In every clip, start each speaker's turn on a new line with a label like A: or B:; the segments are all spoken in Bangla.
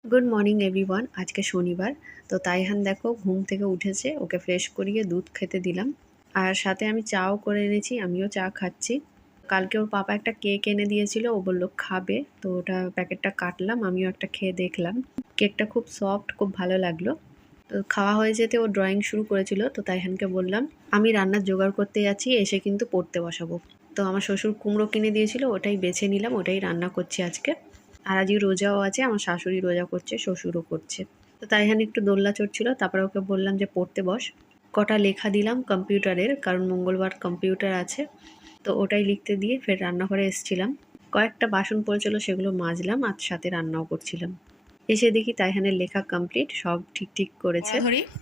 A: Good morning everyone. আজকে শনিবার, তো তাইহান দেখো ঘুম থেকে উঠেছে, ওকে ফ্রেশ করিয়ে দুধ খেতে দিলাম। আর সাথে আমি চাও করে এনেছি, আমিও চা খাচ্ছি। কালকে ওর পাপা একটা কেক এনে দিয়েছিল, ও বললো খাবে, তো ওটা প্যাকেটটা কাটলাম, আমিও একটা খেয়ে দেখলাম। কেকটা খুব সফট, খুব ভালো লাগলো। তো খাওয়া হয়ে যেতে ও ড্রয়িং শুরু করেছিল, তো তাইহানকে বললাম আমি রান্নার জোগাড় করতে যাচ্ছি, এসে কিন্তু পড়তে বসাবো। তো আমার শ্বশুর কুমড়ো কিনে দিয়েছিল, ওটাই বেছে নিলাম, ওটাই রান্না করছি আজকে। আর আজকে রোজাও আছে, আমার শাশুড়ি রোজা করছে, শ্বশুরও করছে। তো তাইহান একটু দোল্লা চড়ছিল, তারপরে ওকে বললাম যে পড়তে বস। কটা লেখা দিলাম কম্পিউটারের, কারণ মঙ্গলবার কম্পিউটার আছে। তো ওটাই লিখতে দিয়ে ফের রান্নাঘরে এসেছিলাম। কয়েকটা বাসন পড়েছিল, সেগুলো মাজলাম, আর সাথে রান্নাও করছিলাম। এসে দেখি তাইহানের লেখা কমপ্লিট, সব ঠিক ঠিক করেছে।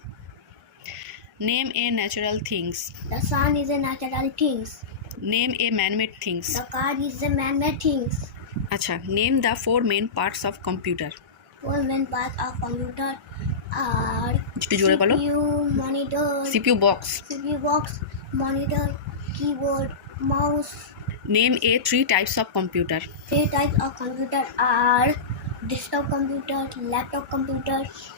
B: Name a natural things.
C: The sun is a natural thing.
B: Name a man-made things.
C: The car is a man-made thing.
B: আচ্ছা, name the four main parts of computer.
C: Four main parts of computer are
B: একটু জোরে বলো।
C: CPU, monitor,
B: CPU box.
C: CPU box, monitor, keyboard, mouse.
B: Name a three types of computer.
C: Three types of computer are desktop computer, laptop computer,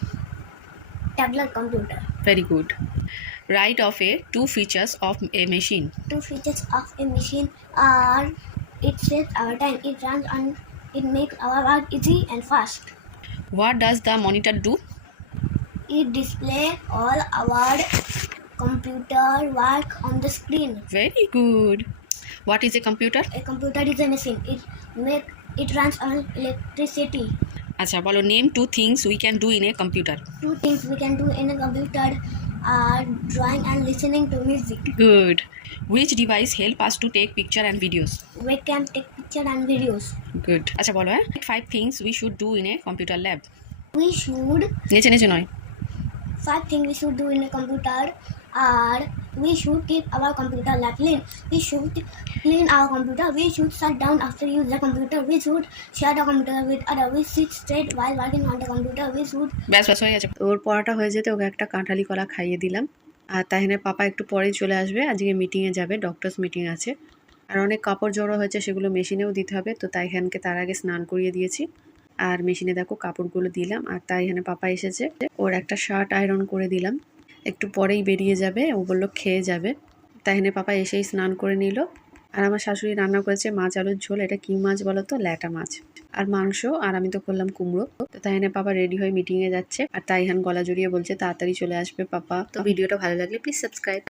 C: tablet computer.
B: Very good. Write of a two features of a machine.
C: Two features of a machine are it saves our time, it runs and it makes our work easy and fast.
B: What does the monitor do?
C: It displays all our computer work on the screen.
B: Very good. What is a computer?
C: A computer is a machine. It runs on electricity.
B: আচ্ছা বলো, name two things we can do in a computer.
C: Two things we can do in a computer are drawing and listening to music.
B: Good. Which device help us to take picture and videos?
C: We can take picture and videos.
B: Good. আচ্ছা বলো, five things we should do in a computer lab.
C: We should
B: নেচে নেচে নয়।
C: Five things we should do in a computer are we should keep our computer lab clean. We should clean our computer. We should shut down after use the computer. We should share the computer with others. We sit straight while working on the computer. We should
B: ব্যাস ব্যাস হয়ে গেছে।
A: তো ওর পড়াটা হয়ে যেতে ওকে একটা কাঁঠালি কলা খাইয়ে দিলাম। আর তাহিনের পাপা একটু পরেই চলে আসবে, আজকে মিটিংয়ে যাবে, ডক্টরস মিটিং আছে। আর অনেক কাপড় জড়ো হয়েছে, সেগুলো মেশিনেও দিতে হবে, তো তাইহানকে তার আগে স্নান করিয়ে দিয়েছি। আর মেশিনে দেখো কাপড়গুলো দিলাম। আর তাইহানে পাপা এসেছে, ওর একটা শার্ট আয়রন করে দিলাম, একটু পরেই বেরিয়ে যাবে, ও বললো খেয়ে যাবে। তাইহানে পাপা এসেই স্নান করে নিল। আর আমার শাশুড়ি রান্না করেছে মাছ আলুর ঝোল, এটা কি মাছ বলো তো, ল্যাটা মাছ, আর মাংস। আর আমি তো করলাম কুমড়ো। তো তাইহানের পাপা রেডি হয়ে মিটিংয়ে যাচ্ছে, আর তাইহান গলা জড়িয়ে বলছে তাড়াতাড়ি চলে আসবে পাপা। তো ভিডিওটা ভালো লাগলে প্লিজ সাবস্ক্রাইব।